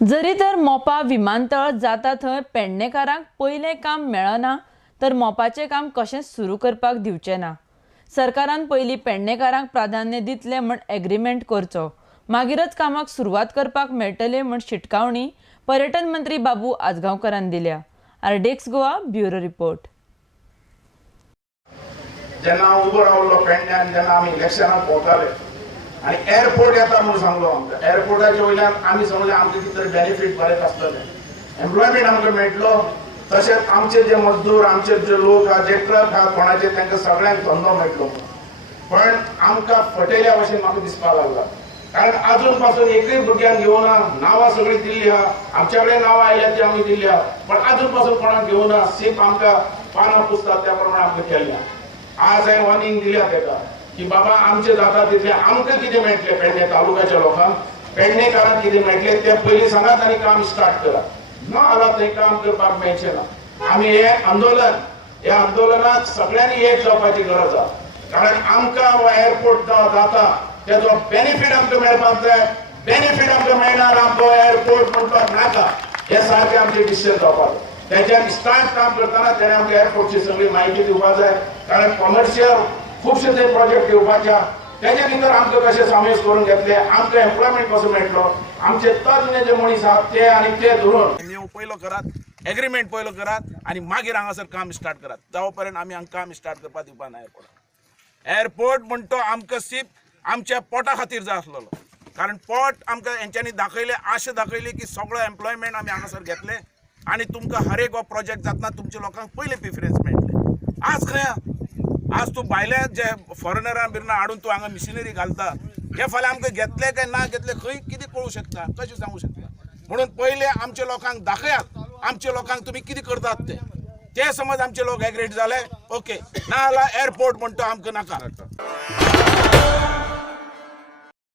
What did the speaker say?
जरी तर मोपा विमानतळ जाता थंय पेडणेकारांक पयलें काम मेळना तर मोपाचें काम कशें सुरू करपाक दिवचें ना। सरकारान पयलीं पेडणेकारांक प्राधान्य दितले म्हण एग्रीमेंट करचो, मागीरच कामाक सुरवात करपाक मेळटले म्हण शिटकावणी पर्यटन मंत्री बाबू आजगांवकारान दिल्या। आरडेक्स गोवा ब्युरो रिपोर्ट। जेन्ना हांव उबो रावलो पेडण्यान, जेन्ना आमी इलेक्शनाक भोंवताले आनी एअरपोर्ट येता म्हूण सांगलो आमकां, एअरपोर्टाच्या वयल्यान आमी समजलें आमकां कितें तरी बेनिफीट बरें आसतलें, एम्प्लॉयमेंट आमकां मेळटलो। तशेंच आमचे जे मजदूर, आमचे जे लोक आहा, जे ट्रक आहा कोणाचे, तांकां सगळ्यांक धंदो मेळटलो। पण आमकां फटयल्या भशेन म्हाका दिसपाक लागला, कारण आजून पासून एकूय भुरग्यांक घेवना। नांवां सगळीं दिल्लीं आहा, आमच्या कडेन नांवां आयल्यात ती आमी दिल्ली आहा, पण आजून पासून कोणाक घेवना। सीप आमकां पानां पुसतात त्या प्रमाणे आमकां केलें। आज हांवें वॉर्निंग दिल्या ताका की बाबा आमचे जाता तितले आमकां कितें मेळटलें, पेडणे तालुक्याच्या लोकांक, पेडणेकारांक कितें मेळटलें तें पयलीं सांगात आनी काम स्टार्ट करात। ना जाल्यार थंय काम करपाक मेळचें ना। आमी हे आंदोलनाक सगळ्यांनी एक जावपाची गरज आहा, कारण आमकां हो एअरपोर्ट जाता तेजो बेनिफीट आमकां मेळपाक जाय। बेनिफीट आमकां मेळना आमकां एअरपोर्ट म्हणपाक नाका, हे सारकें आमचें डिसिजन जावपाक जाय। त्याच्यात स्टार्ट काम करताना त्याने आमच्या एअरपोर्टची सगळी माहिती दिवपाक जाय, कारण कमर्शियल खुबशे ते प्रोजेक्ट येवपाच्या, त्याच्या भितर आमकां कशें सामेस करून घेतले, आमकां एम्प्लॉयमेंट कसो मेळटलो, आमचे तज्ञ जे मनीस आहात ते आनी ते धरून न्यू पयलो करात, एग्रीमेंट पयलो करात आनी मागीर हांगासर काम स्टार्ट करात। जावं पर्यंत आमी हांगा काम स्टार्ट करपाक दिवपा ना। एअरपोर्ट म्हणटो आमकां सीप आमच्या पोटा खातीर जाय आसलेलो, कारण पोट आमकां हेंच्यांनी दाखयले, आशा दाखयली की सगळो एम्प्लॉयमेंट आमी हांगासर घेतले आणि तुमकां हर एक हो प्रोजेक्ट जातना तुमच्या लोकांक पयले प्रिफरन्स मेळटले। आज खंय आज तूं भायले जे फॉरेनरां बिरना हाडून तूं हांगा मिशनरी घालता, हे फाल्यां आमकां घेतले काय ना घेतले खंय कितें कळूं शकता, कशें सांगूं शकता। म्हणून पयले आमच्या लोकांक दाखयात, आमच्या लोकांक तुमी कितें करतात ते समज आमचे लोक एग्रीड जाले ओके, ना जाल्यार एअरपोर्ट म्हणटा आमकां नाका।